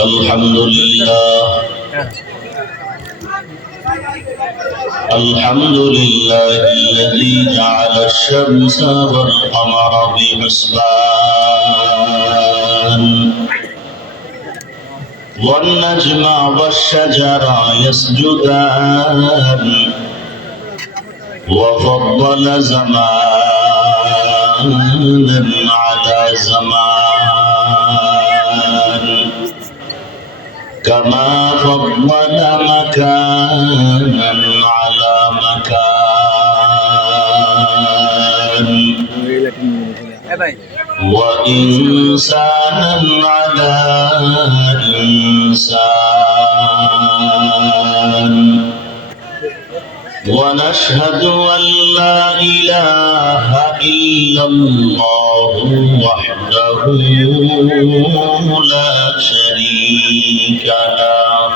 الحمد لله الحمد لله الذي جعل الشمس والقمر بحسبان والنجم والشجر يسجدان وفضل زمانا على زمان كما فضل مكانا على مكان وإنسانا على إنسان ونشهد أن لا إله إلا الله وحده لا شريك له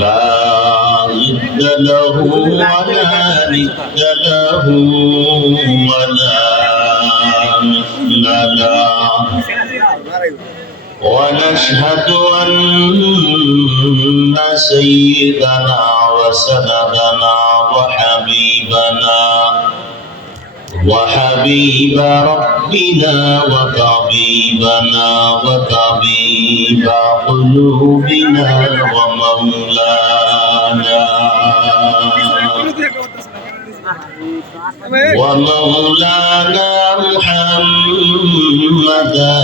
لا ضد له ولا ند له ولا مثل له ونشهد أن سيدنا وسندنا وحبيب ربنا وطبيبنا وطبيب قلوبنا ومولانا محمدا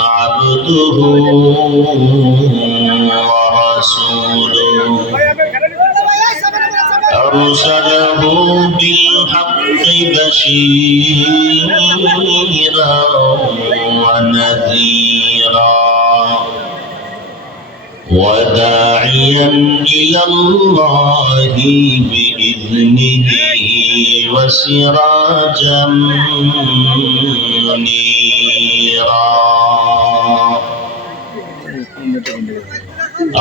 عبده ورسوله أرسله بالحق بشيرا ونذيرا وداعيا إلى الله بإذنه وسراجا منيرا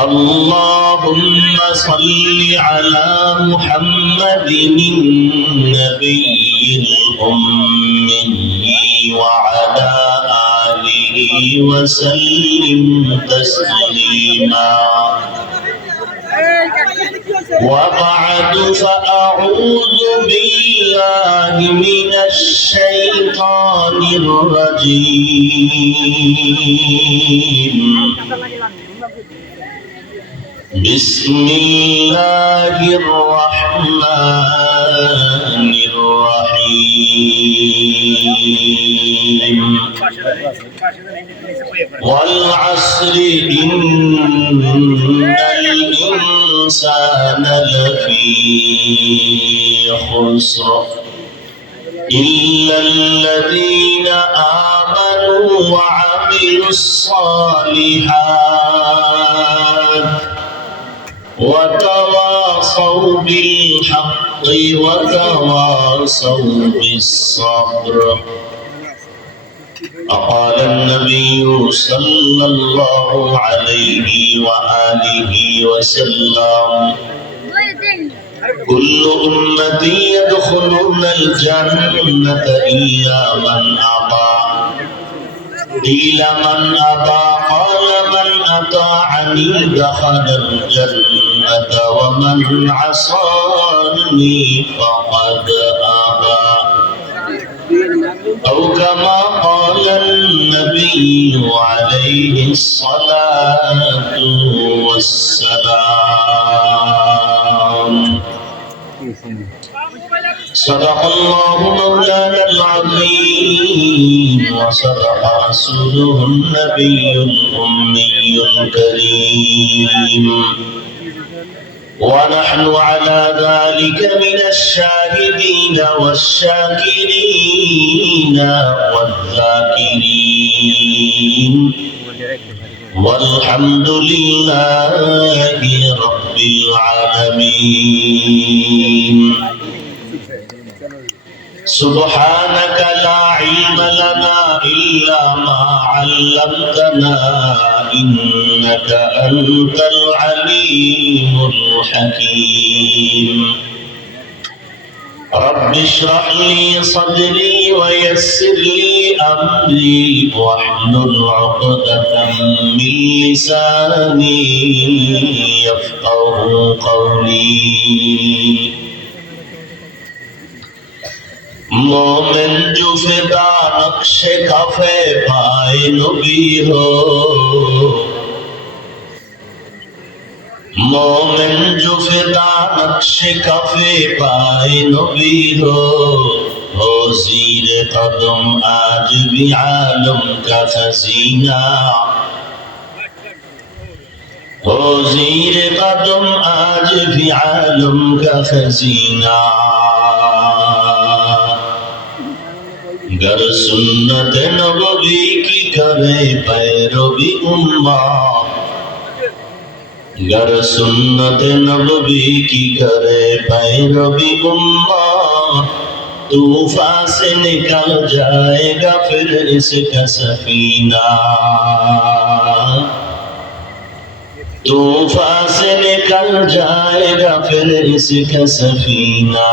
اللهم صل على محمد النبي الأمي وعلى آله وسلم تسليما وبعد فأعوذ بالله من الشيطان الرجيم بسم الله الرحمن الرحيم والعصر إن الإنسان لفي خسر إلا الذين آمنوا وعملوا الصالحات وتواصوا بالحق وتواصوا بالصبر. قال النبي صلى الله عليه وآله وسلم كل أمتي يدخلون الجنة إلا من أبى. قيل من أبى؟ قال من أطاعني دخل الجنة ومن عصاني فقد أبى. أو كما قال النبي عليه الصلاة والسلام. صدق الله مولانا العظيم وصدق رسوله النبي الأمي الكريم ونحن على ذلك من الشاهدين والشاكرين والذاكرين والحمد لله رب العالمين. سبحانك لا علم لنا إلا ما علمتنا إنك أنت العليم الحكيم. رب اشرح لي صدري ويسر لي أمري واحلل عقدة من لساني يفقهوا قولي मोमिन जो फिदा नक्शे कफे पाए नबी हो मोमिन जो फिदा नक्शे कफे पाए नबी हो ज़ीर कदम आज भी आलम का खजीना हो ज़ीर कदम आज भी आलम का खजीना गर सुन्नत नबवी की करे पैरवी उम्मा गर सुन्नत नबवी की करे पैरवी उम्मा तूफान से निकल जाएगा फिर इसका सफीना तूफान से निकल जाएगा फिर इसका सफीना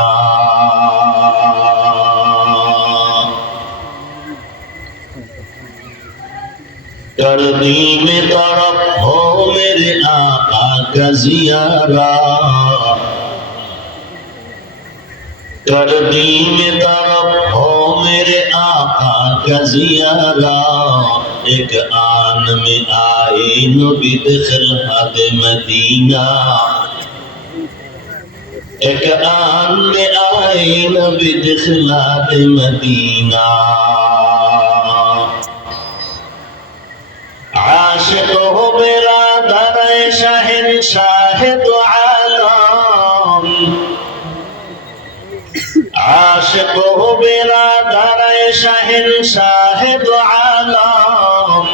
कर दी में तरफ हो मेरे आका का जियारा कर दी में तरफ हो मेरे आका का जियारा एक आन में आए नबी दखल मदीना एक आन में आए नबी दखल मदीना आशिक हो बिरादर शहंशाह दो आलम आशिक हो बिरादर शहंशाह दो आलम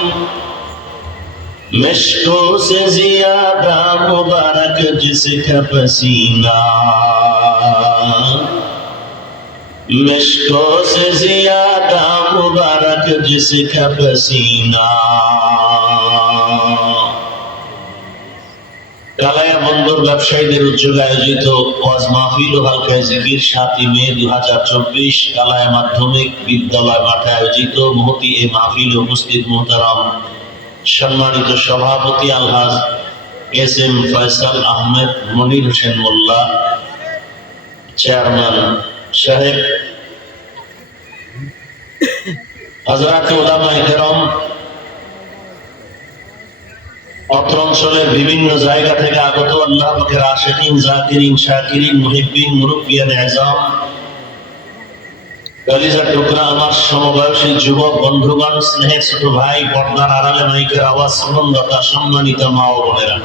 मिश्को से ज्यादा मुबारक जिसका पसीना मिश्को से ज्यादा मुबारक जिसका पसीना কালায়া বন্দর ব্যবসায়ীদের উদ্যোগে আয়োজিত ওয়াজ মাহফিল ও হালকা জিকির 7 মে 2024 কালায়া মাধ্যমিক বিদ্যালয় মাঠে আয়োজিত মহতি এই মাহফিলে উপস্থিত মুহতারাম সম্মানিত সভাপতি আলহাজ এস এম ফয়সাল আহমেদ মনির হোসেন মোল্লা চেয়ারম্যান সাহেব হযরত উলামায়ে কেরাম অত্র অঞ্চলের বিভিন্ন জায়গা থেকে আগত আল্লাহ পাকের আশিকিন জাকিরিন শাকিরিন মুহিব্বিন মুরব্বিয়ান আযম কলিজার টুকরা আমার সমবয়সী যুবক বন্ধুগণ স্নেহের ছোট ভাই পর্দার আড়ালে মাইকের আওয়াজ শ্রবণদাতা সম্মানিত মা ও বোনেরা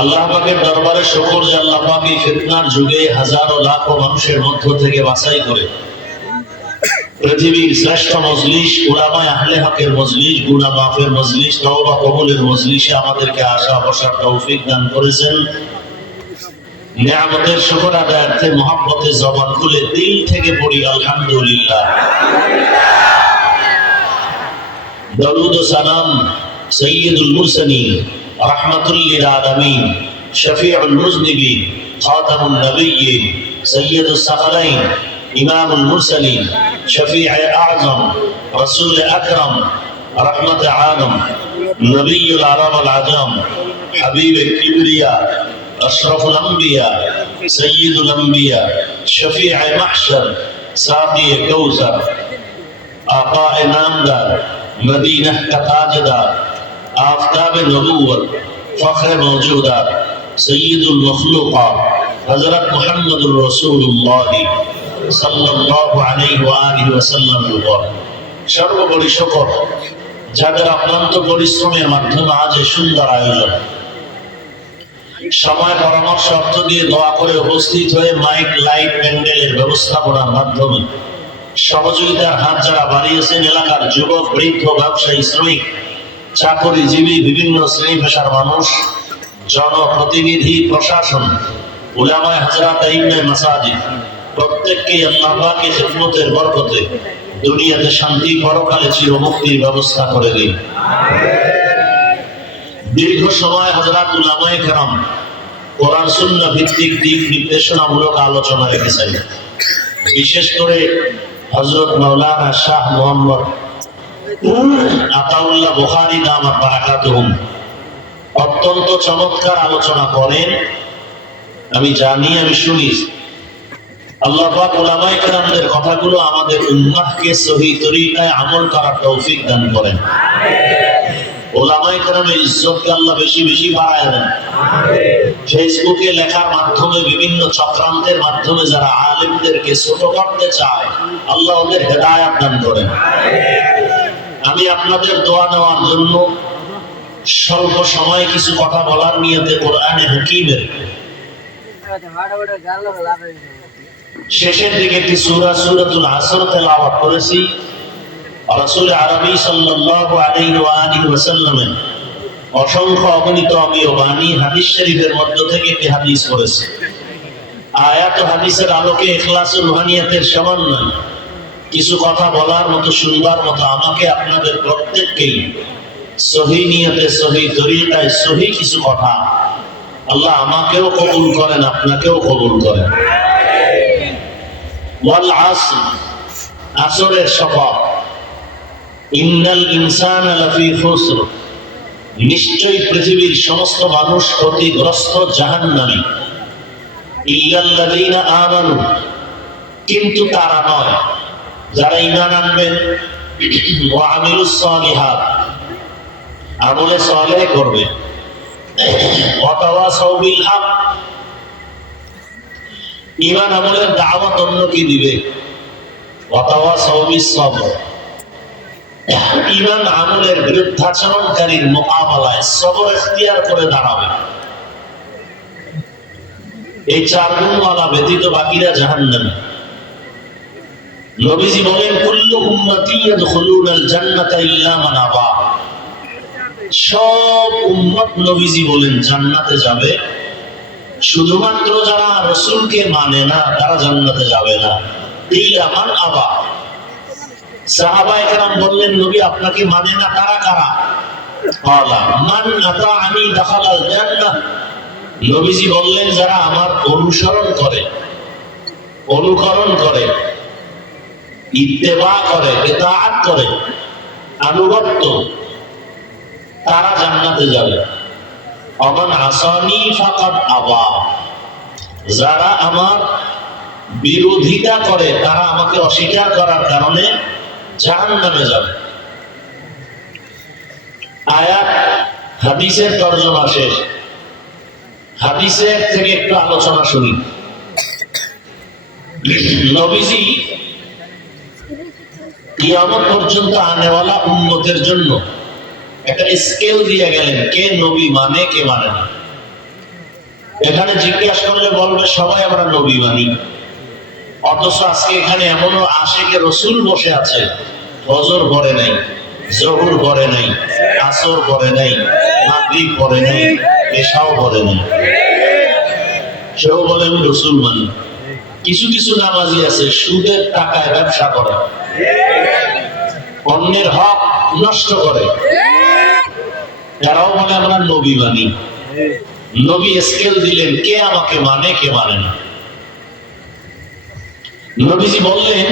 আল্লাহ পাকের দরবারে শুকর যে আল্লাহ পাক এই ফিতনার যুগে হাজারো লাখো মানুষের মধ্য থেকে বাছাই করে পৃথিবীর শ্রেষ্ঠ মজলিস উলামায়ে আহলে হকের মজলিস গুনাহ মাফের মজলিস তওবা কবুলের মজলিসে আমাদেরকে আসা বসার তৌফিক দান করেছেন নিয়ামতের শুকর আদায়ার্থে মুহাব্বতে জবান খুলে দিল থেকে পড়ি আলহামদুলিল্লাহ দরুদ ও সালাম সাইয়্যিদুল মুরসালিন রাহমাতুল লিল আলামিন শফিউল মুজনিবিন খাতামুন নবিয়্যিন সাইয়্যিদুস সাকালাইন ইমামুল মুরসালিন शफीअ आज़म रसूल अकरम रहमत आलम नबीउल अरब वल अजम हबीब किबरिया अशरफुल अंबिया सय्यिदुल अंबिया शफीअ महशर साक़ी कौसर आका नामदार मदीना का ताजदार आफताब नबुव्वत फख्र मौजूदात सय्यिदुल मखलूक़ात हज़रत मुहम्मदुर रसूलुल्लाह সাল্লাল্লাহু আলাইহি ওয়া আলিহি ওয়াসাল্লাম সর্বোপরি শুকর যাদের অক্লান্ত পরিশ্রমের মাধ্যমে আজ এই সুন্দর আয়োজন সময় পরামর্শ অর্থ দিয়ে দোয়া করে উপস্থিত হয়ে মাইক লাইট প্যান্ডেলের ব্যবস্থাপনার মাধ্যমে সহযোগিতার হাত যারা বাড়িয়েছেন এলাকার যুবক বৃদ্ধ ব্যবসায়ী শ্রমিক চাকরিজীবী বিভিন্ন শ্রেণী পেশার মানুষ জনপ্রতিনিধি প্রশাসন উলামায়ে হযরত ইমামে মাসাজিদ প্রত্যেককে আল্লাহ পাকের খিদমতের বরকতে দুনিয়াতে শান্তি পরকালে চিরমুক্তির ব্যবস্থা করে দিন আমিন। দীর্ঘ সময় হযরত উলামায়ে কেরাম কোরআন সুন্নাহ ভিত্তিক দিক নির্দেশনামূলক আলোচনা রেখেছেন। বিশেষ করে হযরত মাওলানা শাহ মোহাম্মদ আতাউল্লাহ বুখারী দামাত বারাকাতুহুম অত্যন্ত চমৎকার আলোচনা করেন। আমি জানি, আমি শুনি। আল্লাহ পাক উলামায়ে কেরামদের কথাগুলো আমাদের উম্মাহকে সহিহ তরিকায় আমল করার তৌফিক দান করেন। উলামায়ে কেরামের ইজ্জতকে আল্লাহ বেশি বেশি বাড়ায় দেন। ফেসবুকে লেখার মাধ্যমে, বিভিন্ন চক্রান্তের মাধ্যমে যারা আলেমদেরকে ছোট করতে চায়, আল্লাহ ওদের হেদায়েত দান করেন। আমি আপনাদের দোয়া নেওয়ার জন্য স্বল্প সময়ে কিছু কথা বলার নিয়তে কোরআনে হাকীমের শেষের দিকে একটি সূরা সূরাতুল আসর তেলাওয়াত করেছি। রাসূল আরবী সাল্লাল্লাহু আলাইহি ওয়া আলিহি ওয়াসাল্লামের অসংখ্য অগণিত অমীয় বাণী হাদিস শরীফের মধ্য থেকে একটি হাদিস পড়েছি। আয়াত ও হাদিসের আলোকে ইখলাস ও রুহানিয়াতের সমন্বয় কিছু কথা বলার মতো, শুনবার মতো আমাকে আপনাদের প্রত্যেককেই সহিহ নিয়তে, সহিহ তরিকায়, সহিহ কিছু কথা আল্লাহ আমাকেও কবুল করেন, আপনাকেও কবুল করেন। ওয়াল আসর, আসরের শপথ। ইন্নাল ইনসানা লাফি খুসর, নিশ্চয়ই পৃথিবীর সমস্ত মানুষ ক্ষতিগ্রস্ত, জাহান্নামী। ইল্লাল্লাযীনা আমানু, কিন্তু তারা নয় যারা ঈমান আনবেন, ওয়া আমিলুস সালিহাত, আমলে সালেহ করবে, ওয়া তাওয়াসাউ বিল হক, ঈমান আমলের দাওয়াত অন্যকে দিবে, ওয়া তাওয়াসাউ বিস সবর, ঈমান আমলের বিরুদ্ধাচরণকারীর মোকাবেলায় সবর ইখতিয়ার করে দাঁড়াবে। এই চার গুণওয়ালা ব্যতীত বাকিরা জাহান্নামী। নবীজি বলেন, কুল্লু উম্মতি ইয়াদখুলুনাল জান্নাতা ইল্লা মান আবা, সব উম্মত নবীজি বলেন জান্নাতে যাবে, শুধুমাত্র যারা রাসূলকে মানে না তারা জান্নাতে যাবে না। ইল্লা মান আবা। সাহাবায়ে কেরাম বললেন, নবী আপনাকে মানে না তারা কারা? ক্বালা মান আতাআনি দাখালাল জান্নাহ। নবীজি বললেন, যারা আমার অনুসরণ করে, অনুকরণ করে, ইত্তেবা করে, ইতাআত করে, আনুগত্য, তারা জান্নাতে যাবে। আমান আসানি ফাকাদ আবা, যারা আমার বিরোধিতা করে, তারা আমাকে অস্বীকার করার কারণে জাহান্নামে যাবে। আয়াত হাদিসের তরজমা শেষ। হাদিসের থেকে একটু আলোচনা শুনি। নবীজি কিয়ামত পর্যন্ত আনেওয়ালা উম্মতের জন্য একটা স্কেল দিয়ে গেলেন, কে নবী মানে, কে মানে না। এখানে জিজ্ঞাসা করলে বলবে সবাই আমরা নবী মানি, অথচ আজকে এখানে এমনও আশিকে রাসূল বসে আছে, ফজর পড়ে নাই, জোহর পড়ে নাই, আসর পড়ে নাই, মাগরিব পড়ে নাই, এশাও পড়ে নাই, সেও বলে আমি রাসূল মানি। কিছু কিছু নামাজি আছে সুদের টাকায় ব্যবসা করে, অন্যের হক নষ্ট করে, তারাও বলে আমরা নবী মানি। নবী স্কেল দিলেন, কে আমাকে মানে, কে মানে না। নবীজি বললেন,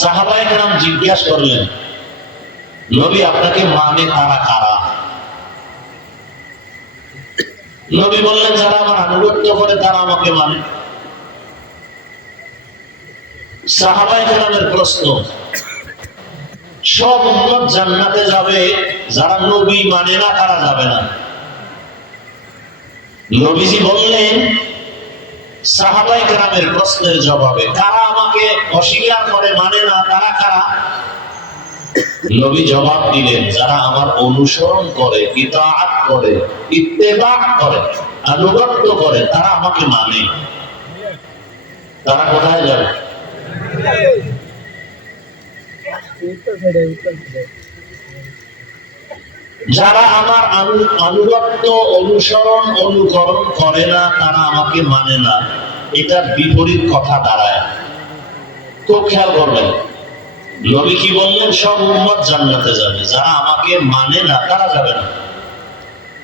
সাহাবায়ে কেরাম জিজ্ঞাসা করলেন, নবী আপনাকে মানে তারা কারা? নবী বললেন, যারা আমার আনুগত্য করে তারা আমাকে মানে। সাহাবায়ে কেরামের প্রশ্ন, সব উম্মত জান্নাতে যাবে, যারা নবী মানে না তারা যাবে না। নবীজি বললেন, সাহাবায়ে কেরামের প্রশ্নের জবাবে, কারা আমাকে অস্বীকার করে, মানে না, তারা কারা? নবী জবাব দিলেন, যারা আমার অনুসরণ করে, ইতাআত করে, ইত্তেবা করে, আনুগত্য করে, তারা আমাকে মানে। তারা কোথায় যাবে? যারা আমার আনুগত্য, অনুসরণ, অনুকরণ করে না, তারা আমাকে মানে না, এটা বিপরীত কথা দাঁড়ায়। খুব খেয়াল করবেন, নবী কি বললেন? সব উম্মত জান্নাতে যাবে, যারা আমাকে মানে না তারা যাবে না।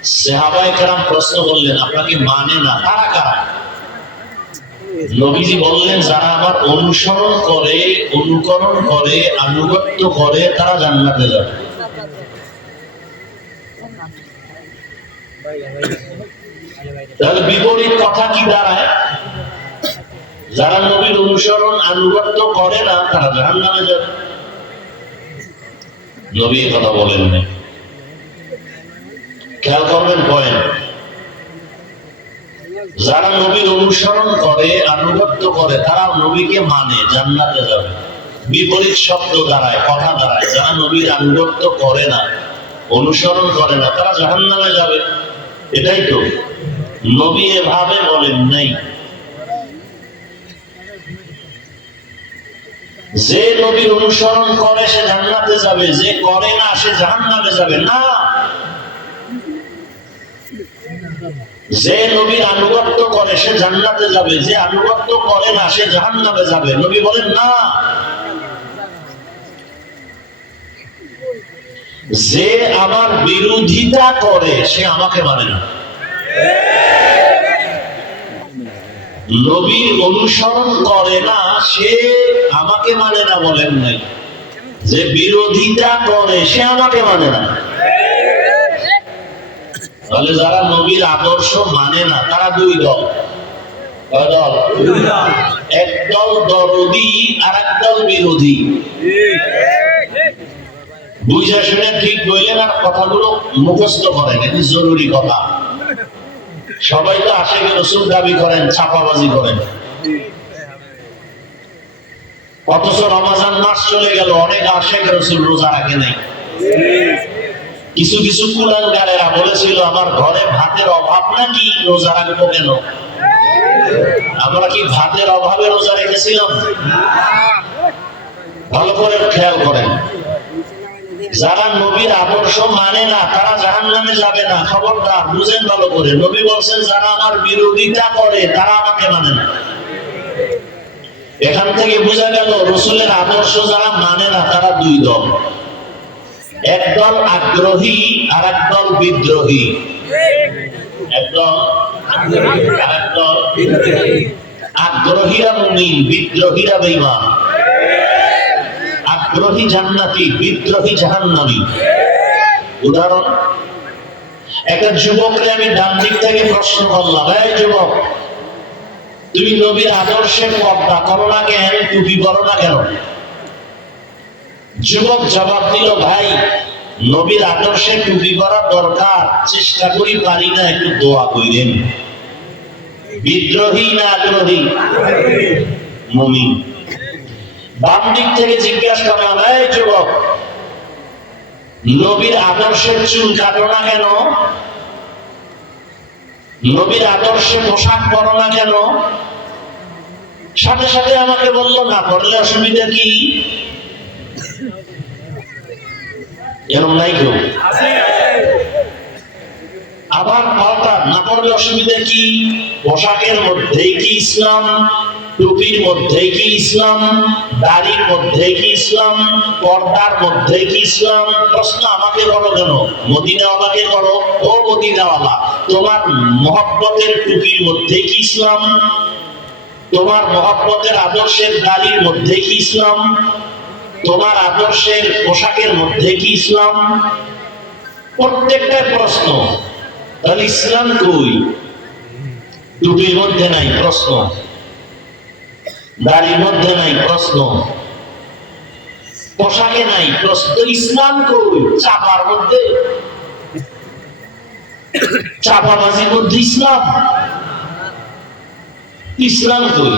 সাহাবায়ে কেরাম প্রশ্ন করলেন, আপনাকে মানে না, কারা কারা? নবীজি বললেন, যারা আমার অনুসরণ করে, অনুকরণ করে, আনুগত্য করে, তারা জান্নাতে যাবে। তাহলে বিপরীত কথা কি দাঁড়ায়? যারা নবীর অনুসরণ আনুগত্য করে না, তারা জাহান্নামে যাবে। নবী এই কথা বলেন না। খেয়াল করবেন পয়েন্ট। যারা নবীর অনুসরণ করে, আনুগত্য করে, তারা নবীকে মানে, জান্নাতে যাবে। বিপরীত শব্দ দাঁড়ায়, কথা দাঁড়ায়, যারা নবীর আনুগত্য করে না, অনুসরণ করে না, তারা জাহান্নামে যাবে। এটাই তো নবী এভাবে বলেন নাই। যে নবীর অনুসরণ করে সে জান্নাতে যাবে, যে করে না সে জাহান্নামে যাবে না। যে নবীর আনুগত্য করে সে জান্নাতে যাবে, যে আনুগত্য করে না সে জাহান্নামে যাবে। নবী বলেন না। যে আমার বিরোধিতা করে সে আমাকে মানে না। নবীর অনুসরণ করে না সে আমাকে মানে না বলেন নাই, যে বিরোধিতা করে সে আমাকে মানে না। তাহলে যারা নবীর আদর্শ মানে না তারা দুই দল। একদল দরদি আর একদল বিরোধী। বুঝে শুনে ঠিক বললেন আর কথাগুলো মুখস্থ করেন, এটি জরুরি কথা। সবাই তো আশিক রাসূল দাবি করেন, ছাপাবাজি করেন, অথচ রমজান মাস চলে গেল, অনেক আশিক রাসূল রোজা রাখে নাই। কিছু কিছু কুলাঙ্গারেরা বলেছিল, আমার ঘরে ভাতের অভাব নাকি, রোজা রাখবো কেন? আমরা কি ভাতের অভাবে রোজা রেখেছিলাম? ভালো করে খেয়াল করেন। যারা নবীর আদর্শ মানে না তারা জাহান্নামে যাবে না, খবরদার বুঝেন ভালো করে। নবী বলছেন, যারা আমার বিরোধিতা করে তারা আমাকে মানে না। এখান থেকে বোঝা গেল রাসূলের আদর্শ যারা মানে না তারা দুই দল। একদল আগ্রহী আর একদল বিদ্রোহী। একদল আগ্রহীরা মুমিন, বিদ্রোহীরা বেঈমান। আগ্রহী জান্নাতি, বিদ্রোহী জাহান্নামী। উদাহরণ, একটা যুবককে আমি ডান দিক থেকে প্রশ্ন করলাম, এই যুবক, তুমি নবীর আদর্শে পর্দা করো না কেন, টুপি করো না কেন? যুবক জবাব দিল, ভাই নবীর আদর্শে টুপি করা দরকার, চেষ্টা করি পারি না, একটু দোয়া কইরেন। বিদ্রোহী না আগ্রহী? মুমিন। বাম দিক থেকে জিজ্ঞাসা করলাম, এই যুবক, নবীর আদর্শের চুল কাটো না কেন, নবীর আদর্শে পোশাক পরো না কেন? সাথে সাথে আমাকে বলল, না পড়লে অসুবিধা কি? এরকম নাই কেউ? আবার পাল্টা, না পড়লে অসুবিধা কি? পোশাকের মধ্যেই কি ইসলাম? টুপির মধ্যেই কি ইসলাম? দাড়ির মধ্যেই কি ইসলাম? পর্দার মধ্যেই কি ইসলাম? প্রশ্ন আমাকে করো কেন? মদিনাওয়ালাকে করো। ও মদিনাওয়ালা, তোমার মহব্বতের টুপির মধ্যেই কি ইসলাম? তোমার মহব্বতের আদর্শের দাড়ির মধ্যে কি ইসলাম? তোমার আদর্শের পোশাকের মধ্যে কি ইসলাম? প্রত্যেকটা প্রশ্ন। তাহলে ইসলাম কই? টুপির মধ্যে নাই, প্রশ্ন। দাড়ির মধ্যে নাই, প্রশ্ন। পোশাকে নাই, প্রশ্ন। ইসলাম কই? চাপার মধ্যে, চাপাবাজির মধ্যে ইসলাম। ইসলাম কই?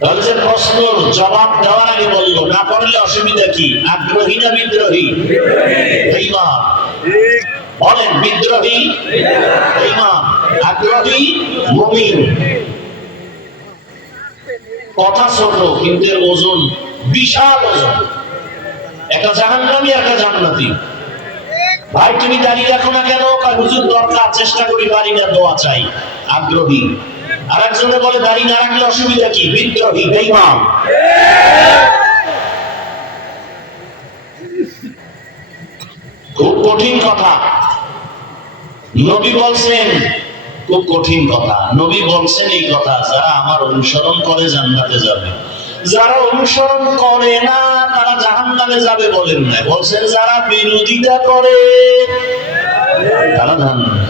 তাহলে যে প্রশ্ন জবাব দেওয়ার আগে বললো, না পড়লে অসুবিধা কি? আগ্রহী না বিদ্রোহী? বেঈমান। বলেন, বিদ্রোহী বেঈমান, আগ্রহী মুমিন। কথা ছোট কিন্তু এর ওজন বিশাল ওজন। একটা জাহান্নামী, একটা জান্নাতি। ভাই তুমি দাঁড়িয়ে রাখো না কেন? হুজুর দরকার, চেষ্টা করি পারি না, দোয়া চাই। আগ্রহী। আর একজনে বলে দাঁড়িয়ে না রাখলে অসুবিধা কি? বিদ্রোহী, বেঈমান। খুব কঠিন কথা। নবী বলছেন খুব কঠিন কথা, নবী বলছেন এই কথা, যারা আমার অনুসরণ করে জান্নাতে যাবে, যারা অনুসরণ করে না তারা জাহান্নামে যাবে বলেন না, বলছেন যারা বিরোধিতা করে তারা জাহান্নামে।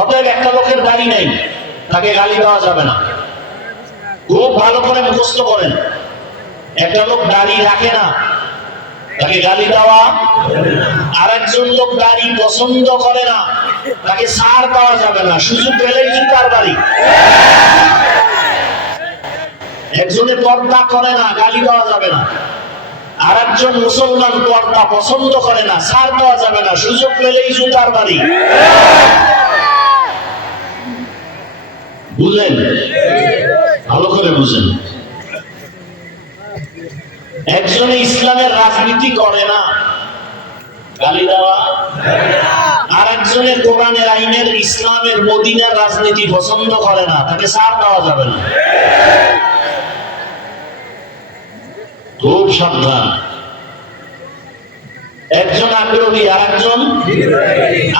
অতএব একটা লোকের দাড়ি নাই, তাকে গালি দেওয়া যাবে না। খুব ভালো করে মুখস্থ করেন, একটা লোক দাড়ি রাখে না, তাকে গালি দেওয়া। আর একজন লোক দাড়ি পছন্দ করে না, তাকে ছাড় দেওয়া যাবে না, সুযোগ পেলেই জুতার বাড়ি। একজনে পর্দা করে না, গালি দেওয়া যাবে না। আর একজন মুসলমান পর্দা পছন্দ করে না, ছাড় দেওয়া যাবে না, সুযোগ পেলেই জুতার বাড়ি। বুঝলেন? ভালো করে বুঝেন। একজনে ইসলামের রাজনীতি করে না, গালি দেওয়া। আর একজনে কোরআনের আইনের ইসলামের মদিনার রাজনীতি পছন্দ করে না, তাকে ছাড় দেওয়া যাবে না। খুব সাবধান। একজন আগ্রহী আর একজন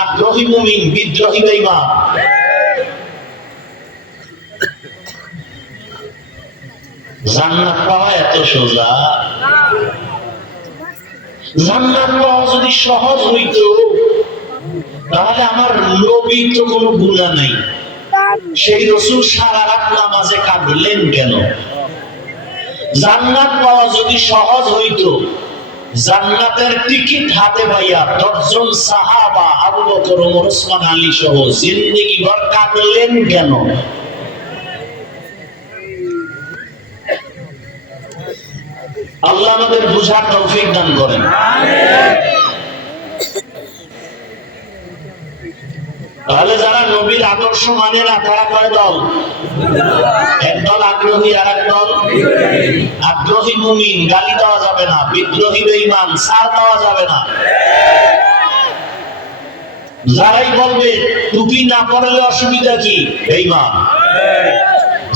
আগ্রহী মুমিন, বিদ্রোহী বেঈমান। জান্নাত পাওয়া এত সোজা? জান্নাত পাওয়া যদি সহজ হইতো তাহলে আমার নবী তো কোনো গুনাহ নাই, সেই রাসূল সারা রাত নামাজে কাঁদলেন কেন? জান্নাত পাওয়া যদি সহজ হইতো, জান্নাতের টিকিট হাতে পাইয়া 10 জন সাহাবা আবু বকর, ওমর, ওসমান, আলী সহ জিন্দেগি ভর কাঁদলেন কেন? আল্লাহ আমাদের বুঝার তৌফিক দান করেন। তাহলে যারা নবীর আদর্শ মানে না তারা কয় দল? একদল আগ্রহী আর একদল আগ্রহী মুমিন, গালি দেওয়া যাবে না। বিদ্রোহী বেঈমান, ছাড় দেওয়া যাবে না। যারাই বলবে টুপি না পরলে অসুবিধা কি, বেঈমান।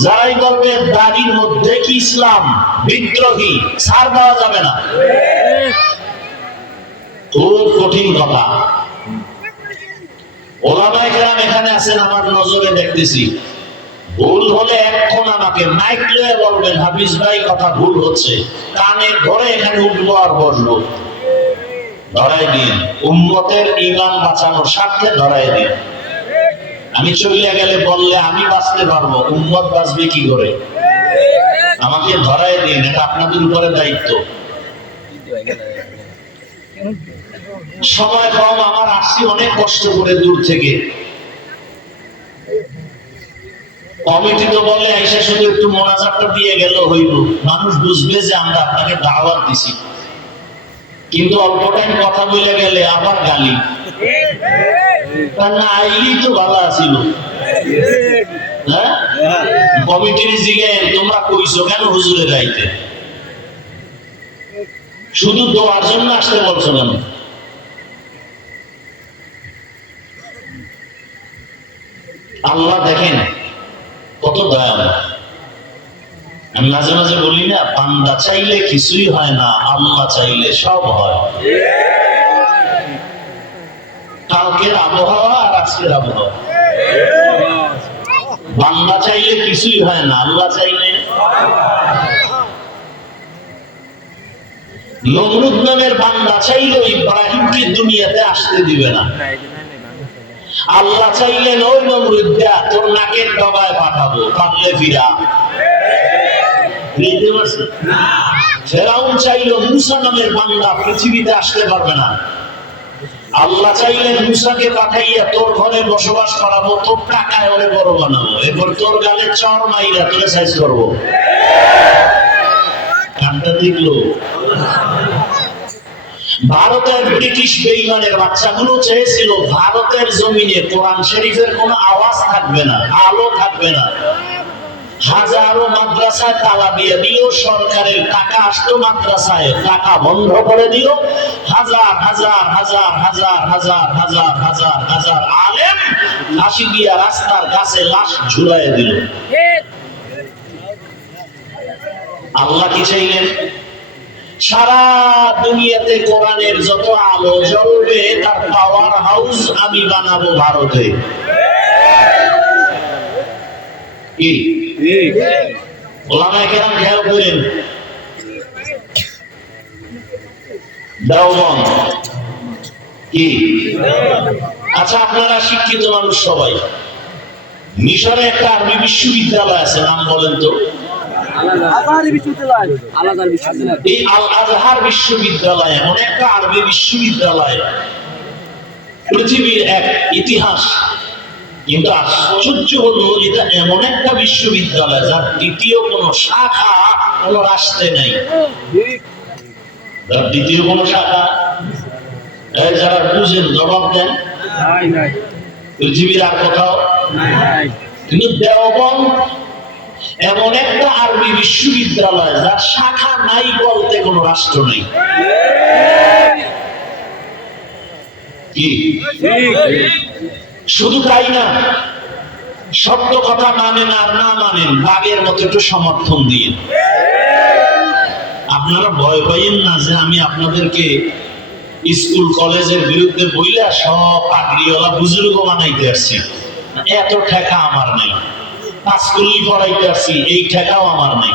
যারাই বলবে দাড়ির মধ্যে কি ইসলাম, বিদ্রোহী, ছাড় দেওয়া যাবে না। খুব কঠিন কথা। ওলামায়ে কেরাম এখানে আছেন, আমার নজরে দেখতেছি। ভুল হলে এখন আমাকে মাইক লয়ে বলবেন, হাফিজ ভাই কথা ভুল হচ্ছে, কানে ধরে এখানে উঠবো আর বসবো। ধরাই দিন, উম্মতের ঈমান বাঁচানোর স্বার্থে ধরাই দিন। আমি চলিয়া গেলে বললে আমি বাঁচতে পারবো, উম্মত বাঁচবে কি করে? আমাকে ধরাই দিন, এটা আপনাদের উপরে দায়িত্ব। সময় কম, আমার আসছি অনেক কষ্ট করে দূর থেকে। কমিটি তো বলে আইসা শুধু একটু মোনাজাতটা দিয়ে গেল হইল, মানুষ বুঝবে যে আমরা আপনাকে দাওয়াত দিছি। কিন্তু অল্প টাইম কথা বলে গেলে আবার গালি, না আইলি তো ভালো আছিল। হ্যাঁ, কমিটির জিজ্ঞেস তোমরা কইছো কেন হুজুরের রাইতে? শুধু দোয়ার জন্য আসতে বলছো কেন? আল্লাহ দেখেন কত দয়ালু। আমি মাঝে মাঝে বলি না, বান্দা চাইলে কিছুই হয় না, আল্লাহ চাইলে সব হয়। কালকের আবহাওয়া আর আজকের আবহাওয়া, বান্দা চাইলে কিছুই হয় না, আল্লাহ চাইলে। নমরুদ নামের বান্দা চাইলে ইব্রাহিমকে দুনিয়াতে আসতে দিবে না। আল্লাহ চাইলেন ওই নমরুদ দা তোর নাকের ডগায় পাঠাবো, পারলে ফিরা। ফেরাউন চাইলো মুসা নামের বান্দা পৃথিবীতে আসতে পারবে না। আল্লাহ চাইলেন মুসাকে পাঠাইয়া তোর ঘরে বসবাস করাবো, তোর টাকায় ওরে বড় বানাবো, এরপর তোর গালে চর মাইরা তোরে সাইজ করবো। কানটা দেখলো। ভারতের ব্রিটিশ বেঈমানের বাচ্চাগুলো চেয়েছিল ভারতের জমিনে কোরআন শরীফের কোনো আওয়াজ থাকবে না, আলো থাকবে না। হাজারো মাদ্রাসায় তালা দিয়ে দিল, সরকারের টাকা আসতো মাদ্রাসায়, টাকা বন্ধ করে দিল। হাজার হাজার হাজার হাজার হাজার হাজার হাজার হাজার আলেম ফাঁসি দিয়া রাস্তার কাছে লাশ ঝুলাইয়া দিল। আল্লাহ কি চাইলেন? সারা দুনিয়াতে কোরআনের যত আলো জ্বলবে তার পাওয়ার হাউস আমি বানাবো ভারতে। কি ওলামায়ে কেরাম খেয়াল করেন, দেওবন্দ কি? আচ্ছা, আপনারা শিক্ষিত মানুষ সবাই, মিশরে একটা আরবি বিশ্ববিদ্যালয় আছে, নাম বলেন তো? এই আল আজহার বিশ্ববিদ্যালয় এমন একটা আরবি বিশ্ববিদ্যালয়, পৃথিবীর এক ইতিহাস। কিন্তু আশ্চর্য হলো, এটা এমন একটা বিশ্ববিদ্যালয় যার দ্বিতীয় কোন শাখা কোন রাষ্ট্রে নাই। যার দ্বিতীয় কোন শাখা, যারা বুঝেন জবাব দেন, পৃথিবীর আর কোথাও। কিন্তু দেওবন্দ এমন একটা আরবি বিশ্ববিদ্যালয় যার শাখা নাই বলতে কোন রাষ্ট্র নেই। কি শুধু তাই না, সত্য কথা মানেন আর না মানেন, বাঘের মতো একটু সমর্থন দিয়ে। আপনারা ভয় পাইয়েন না যে আমি আপনাদেরকে স্কুল কলেজের বিরুদ্ধে বইলা সব পাগড়িওয়ালা বুজুর্গ বানাইতে আসছি, এত ঠেকা আমার নাই। পাঁচকুল্লি পড়াইতে আসছি, এই ঠেকাও আমার নাই।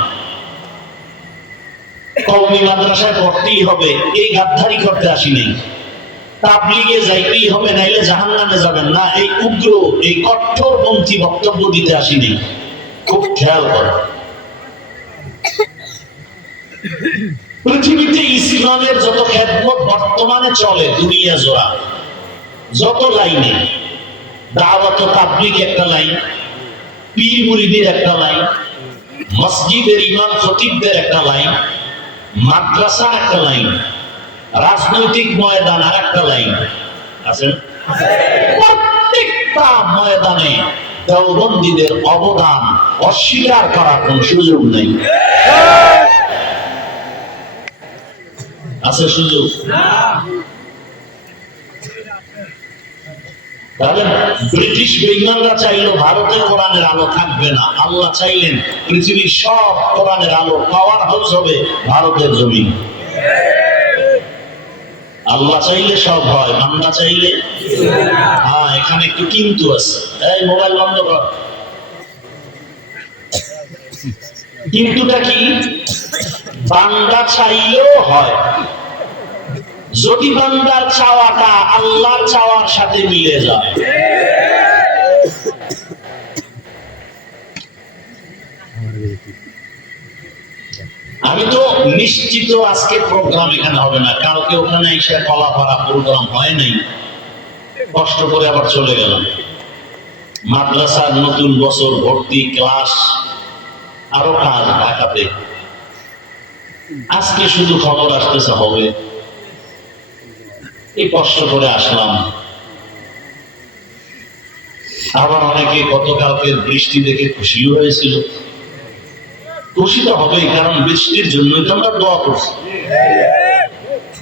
কওমি মাদ্রাসায় পড়তেই হবে, এই গাদ্দারি করতে আসি নাই। তাবলীগে যাইতেই হবে, নাইলে জাহান্নামে যাবেন না, এই উগ্র এই কঠোরপন্থী বক্তব্য দিতে আসি নাই। খুব খেয়াল করো, পৃথিবীতে ইসলামের যত খেদমত বর্তমানে চলে দুনিয়া জোড়া, যত লাইনে, দাওয়াত তাবলীগ একটা লাইন, পীর মুরিদের একটা লাইন, মসজিদের ইমাম খতিবদের একটা লাইন, মাদ্রাসার একটা লাইন, রাজনৈতিক ময়দান আর একটা লাইন আছে। প্রত্যেকটা ময়দানে দেওবন্দীদের অবদান অস্বীকার করার কোন সুযোগ নেই। আছে সুযোগ? তাহলে ব্রিটিশ বেঈমানরা চাইলো ভারতে কোরআনের আলো থাকবে না, আল্লাহ চাইলেন পৃথিবীর সব কোরআনের আলো পাওয়ার হাউস হবে ভারতের জমিন। আল্লাহ চাইলে সব হয়, বান্দা চাইলে। হ্যাঁ, এখানে একটু কিন্তু আছে। এই মোবাইল বন্ধ কর। কিন্তুটা কি? বান্দা চাইলেও হয় যদি বান্দার চাওয়াটা আল্লাহর চাওয়ার সাথে মিলে যায়। আমি তো নিশ্চিত আজকে প্রোগ্রাম এখানে হবে না, কালকে ওখানে এসে কলাপাড়া প্রোগ্রাম হয় নাই, কষ্ট করে আবার চলে গেলাম। মাদ্রাসার নতুন বছর, ভর্তি ক্লাস, আরো কাজ ঢাকাতে। আজকে শুধু খবর আসতেছে হবে, এই কষ্ট করে আসলাম। আবার অনেকে গতকালকে বৃষ্টি দেখে খুশিও হয়েছিল। খুশি তো হবেই, কারণ বৃষ্টির জন্যই তো আমরা দোয়া করছি।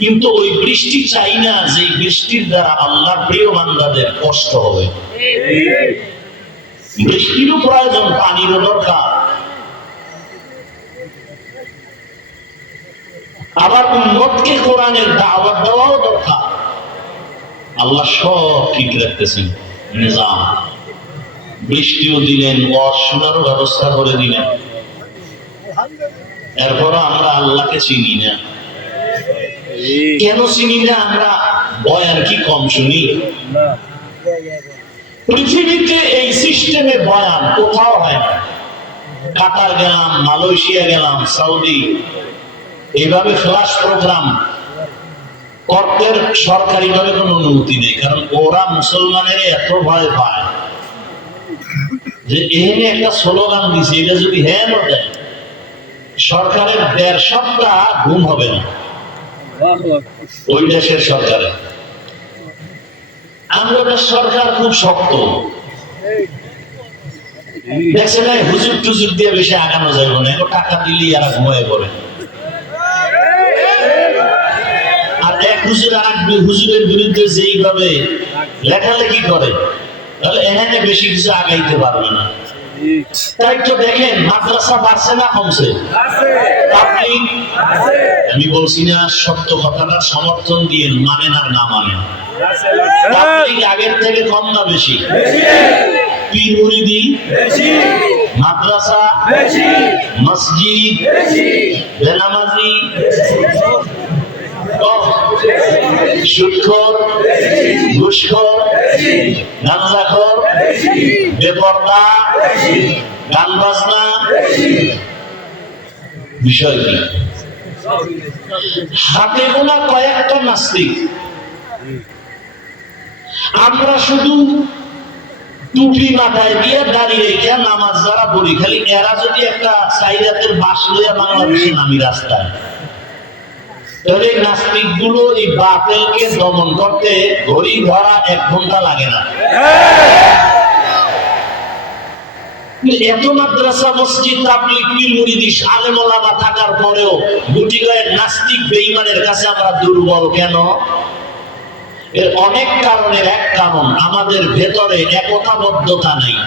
কিন্তু ওই বৃষ্টি চাই না যে বৃষ্টির দ্বারা আল্লাহর প্রিয় বান্দাদের কষ্ট হবে। বৃষ্টিরও প্রয়োজন, পানিরও দরকার। আবার উম্মতকে কোরআনের দাওয়াত দেওয়াও দরকার। আল্লাহ সব ঠিক রাখতেছেন, নিজাম। বৃষ্টিও দিলেন, ওয়াজ শোনারও ব্যবস্থা করে দিলেন। এরপরও আমরা আল্লাহকে চিনি না। কেন চিনি না? আমরা বয়ান কি কম শুনি? পৃথিবীতে এই সিস্টেমে বয়ান কোথাও হয় না। কাতার গেলাম, মালয়েশিয়া গেলাম, সৌদি, এইভাবে ফ্ল্যাশ প্রোগ্রাম করতে সরকারি ভাবে কোনো অনুমতি নেই, কারণ ওরা মুসলমানের এত ভয় পায় যে এখানে একটা স্লোগান দিছে, এটা যদি হ্যাঁ দেয় সরকারের 1.5 সপ্তাহ ঘুম হবে না। ওই দেশের সরকারে আমাদের সরকার খুব শক্ত, দেখছে না হুজুর টুজুর দিয়ে বেশি আগানো যাবে না, টাকা দিলেই এরা ঘুমায় পড়ে। আর এক হুজুর আর এক হুজুরের বিরুদ্ধে যেইভাবে লেখালেখি করে, তাহলে এখানে বেশি কিছু আগাইতে পারবে না। তাই তো দেখেন মাদ্রাসা বাড়ছে না কমছে? তাবলীগ, আমি বলছি না সত্য কথাটার সমর্থন দিয়ে মানেন আর না মানেন, তাবলীগ আগের থেকে কম না বেশি? পীর মুরিদি মাদ্রাসা মসজিদ বেনামাজি সুদখোর ঘুষখোর গাঁজাখোর বেপরদা গান বাজনা, বিষয় কি? হাতে গোনা কয়েকটা নাস্তিক। আমরা শুধু টুপি মাথায় দিয়ে দাঁড়িয়ে রেখে নামাজ যারা পড়ি, খালি এরা যদি একটা সাইরাতের বাস লইয়া বাংলাদেশে নামি রাস্তায়, তাহলে নাস্তিক গুলো এই বাতিলকে দমন করতে ঘড়ি ধরা 1 ঘন্টা লাগে না। এত মাদ্রাসা মসজিদ তাবলীগ পীর মুরিদি আলেম ওলামা থাকার পরেও গুটি কয়েক নাস্তিক বেঈমানের কাছে আমরা দুর্বল কেন? এর অনেক কারণের এক কারণ, আমাদের ভেতরে একতাবদ্ধতা নেই।